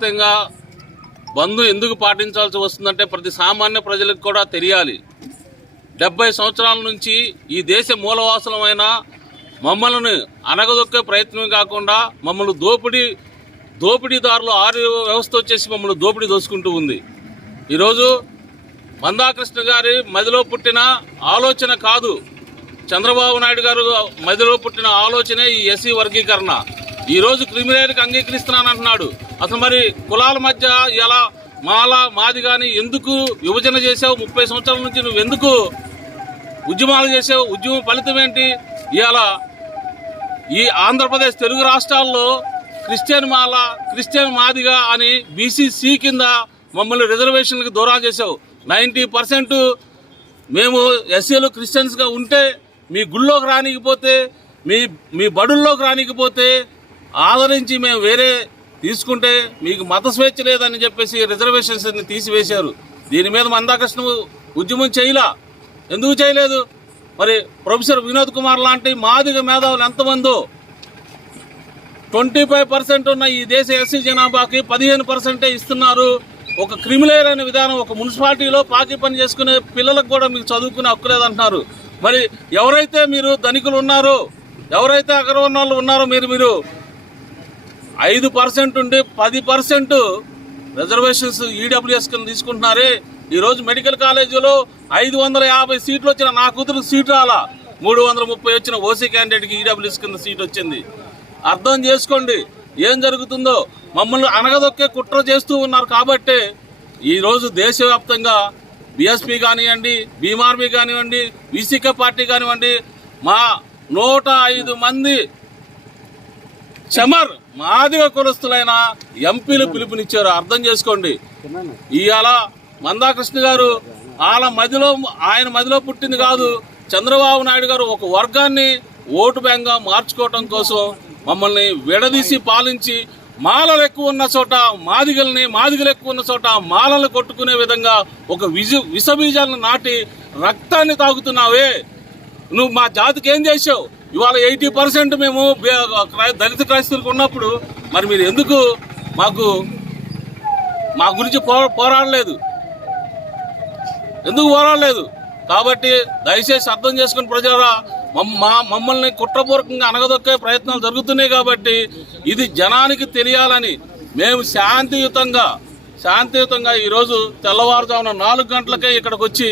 దేశవ్యాప్తంగా బంద్ ఎందుకు పాటించాల్సి వస్తుందంటే ప్రతి సామాన్య ప్రజలకు కూడా తెలియాలి. 70 సంవత్సరాల నుంచి ఈ దేశ మూలవాసులమైన మమ్మల్ని అనగదొక్కే ప్రయత్నం కాకుండా మమ్మల్ని దోపిడీదారులు వ్యవస్థ వచ్చేసి మమ్మల్ని దోపిడీ దోసుకుంటూ ఉంది. ఈరోజు మందాకృష్ణ గారి మదిలో పుట్టిన ఆలోచన కాదు, చంద్రబాబు నాయుడు గారు మదిలో పుట్టిన ఆలోచనే ఈ ఎస్సీ వర్గీకరణ. ఈరోజు క్రిమినల్కి అంగీకరిస్తున్నానంటున్నాడు. అసలు మరి కులాల మధ్య ఎలా మాది కానీ ఎందుకు విభజన చేసావు? 30 సంవత్సరాల నుంచి నువ్వు ఎందుకు ఉద్యమాలు చేసావు? ఉద్యమం ఫలితం ఏంటి? ఇవాళ ఈ ఆంధ్రప్రదేశ్ తెలుగు రాష్ట్రాల్లో క్రిస్టియన్ మాదిగా అని బీసీసీ కింద మమ్మల్ని రిజర్వేషన్లకు దూరం చేసావు. 90% మేము ఎస్సీలు క్రిస్టియన్స్గా ఉంటే మీ గుళ్ళోకి రానికపోతే మీ బడుల్లోకి రానికపోతే ఆదరించి మేము వేరే తీసుకుంటే మీకు మత స్వేచ్ఛ లేదని చెప్పేసి రిజర్వేషన్స్ తీసివేశారు. దీని మీద మందాకృష్ణ ఉద్యమం చేయలా. ఎందుకు చేయలేదు? మరి ప్రొఫెసర్ వినోద్ కుమార్ లాంటి మాదిగ మేధావులు ఎంతమందో 25% ఉన్న ఈ దేశ ఎస్సీ జనాభాకి 15% ఇస్తున్నారు. ఒక క్రిమిలేర్ అనే విధానం, ఒక మున్సిపాలిటీలో పాకి పని చేసుకునే పిల్లలకు కూడా మీకు చదువుకునే హక్కు లేదంటున్నారు. మరి ఎవరైతే మీరు ధనికులు ఉన్నారో, ఎవరైతే అగ్రవర్ణ వాళ్ళు ఉన్నారో మీరు 5% ఉండి 10% రిజర్వేషన్స్ ఈడబ్ల్యూఎస్ కింద తీసుకుంటున్నారే. ఈరోజు మెడికల్ కాలేజీలో 550 సీట్లు వచ్చిన నా కూతురు సీటు రాలా, 330 వచ్చిన ఓసీ క్యాండిడేట్కి ఈడబ్ల్యూఎస్ కింద సీట్ వచ్చింది. అర్థం చేసుకోండి ఏం జరుగుతుందో. మమ్మల్ని అనగదొక్కే కుట్ర చేస్తూ ఉన్నారు కాబట్టి ఈరోజు దేశవ్యాప్తంగా బీఎస్పీ కానివ్వండి, బీమార్బీ కానివ్వండి, వీసీకే పార్టీ కానివ్వండి, మా 105 మంది చమర్ మాదిగ కులస్తులైన ఎంపీలు పిలుపునిచ్చారు. అర్థం చేసుకోండి. ఇవాళ మందాకృష్ణ గారు ఆయన మదిలో పుట్టింది కాదు. చంద్రబాబు నాయుడు గారు ఒక వర్గాన్ని ఓటు బ్యాంక్గా మార్చుకోవటం కోసం మమ్మల్ని విడదీసి పాలించి మాలలు ఎక్కువ ఉన్న చోట మాదిగలు ఎక్కువ ఉన్న చోట మాలలు కొట్టుకునే విధంగా ఒక విషబీజాలను నాటి రక్తాన్ని తాగుతున్నావే. నువ్వు మా జాతికి ఏం చేసావు? ఇవాళ 80% మేము దళిత క్రైస్తవులకు ఉన్నప్పుడు మరి మీరు ఎందుకు మా గురించి పోరాడలేదు? ఎందుకు పోరాడలేదు? కాబట్టి దయచేసి అర్థం చేసుకుని ప్రజలారా, మమ్మల్ని కుట్రపూర్వకంగా అనగదొక్కే ప్రయత్నాలు జరుగుతున్నాయి. కాబట్టి ఇది జనానికి తెలియాలని మేము శాంతియుతంగా ఈరోజు తెల్లవారుజామున 4 గంటలకే ఇక్కడికి వచ్చి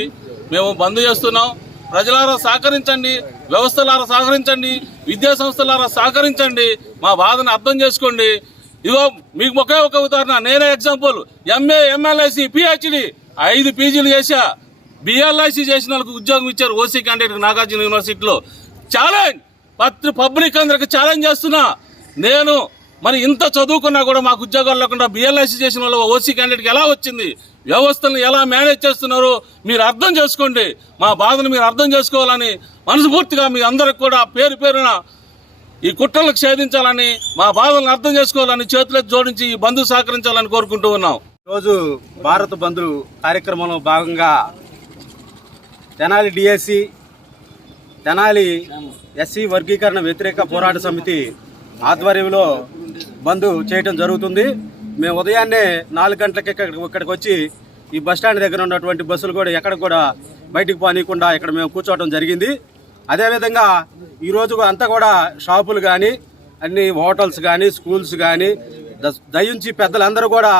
మేము బంద్ చేస్తున్నాం. ప్రజలారా సహకరించండి, వ్యవస్థలారా సహకరించండి, విద్యా సంస్థలారా సహకరించండి, మా బాధను అర్థం చేసుకోండి. ఇదిగో మీకు ఒకే ఒక ఉదాహరణ, నేనే ఎగ్జాంపుల్. MA, MLIC, PhD 5 పీజీలు చేశా. BLIC చేసిన వాళ్ళకి ఉద్యోగం ఇచ్చారు ఓసీ క్యాండిడేట్ నాగార్జున యూనివర్సిటీలో. ఛాలెంజ్ పబ్లిక్ అందరికి ఛాలెంజ్ చేస్తున్నా. నేను మరి ఇంత చదువుకున్నా కూడా మాకు ఉద్యోగాలు లేకుండా BLIC చేసిన వాళ్ళు ఓసీ క్యాండిడేట్కి ఎలా వచ్చింది? వ్యవస్థలను ఎలా మేనేజ్ చేస్తున్నారో మీరు అర్థం చేసుకోండి. మా బాధను మీరు అర్థం చేసుకోవాలని మనస్ఫూర్తిగా మీ అందరికి కూడా పేరున ఈ కుట్రలకు ఛేదించాలని, మా బాధలను అర్థం చేసుకోవాలని చేతులకు జోడించి ఈ బంధు సహకరించాలని కోరుకుంటూ ఉన్నాం. ఈరోజు భారత్ బంధు కార్యక్రమంలో భాగంగా తెనాలి డిఎస్సి, తెనాలి ఎస్సీ వర్గీకరణ వ్యతిరేక పోరాట సమితి ఆధ్వర్యంలో బంద్ చేయడం జరుగుతుంది. మేము ఉదయాన్నే 4 గంటలకి ఇక్కడికి వచ్చి ఈ బస్టాండ్ దగ్గర ఉన్నటువంటి బస్సులు కూడా ఎక్కడ కూడా బయటికి పోనీయకుండా ఇక్కడ మేము కూర్చోవడం జరిగింది. అదేవిధంగా ఈరోజు అంతా కూడా షాపులు కానీ, అన్ని హోటల్స్ కానీ, స్కూల్స్ కానీ దయించి పెద్దలందరూ కూడా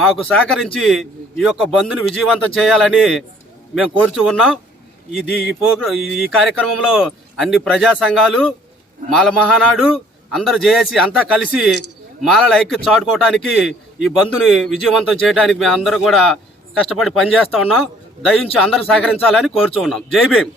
మాకు సహకరించి ఈ యొక్క బంద్ను విజయవంతం చేయాలని మేము కోరుచూ ఉన్నాం. ఈ కార్యక్రమంలో అన్ని ప్రజా సంఘాలు, మాల మహానాడు, అందరూ జేఏసీ అంతా కలిసి మాలల ఐక్యత చాటుకోవడానికి ఈ బంద్ని విజయవంతం చేయడానికి మేము అందరం కూడా కష్టపడి పనిచేస్తా ఉన్నాం. దయించి అందరూ సహకరించాలని కోరుచూ ఉన్నాం. జై భీమ్.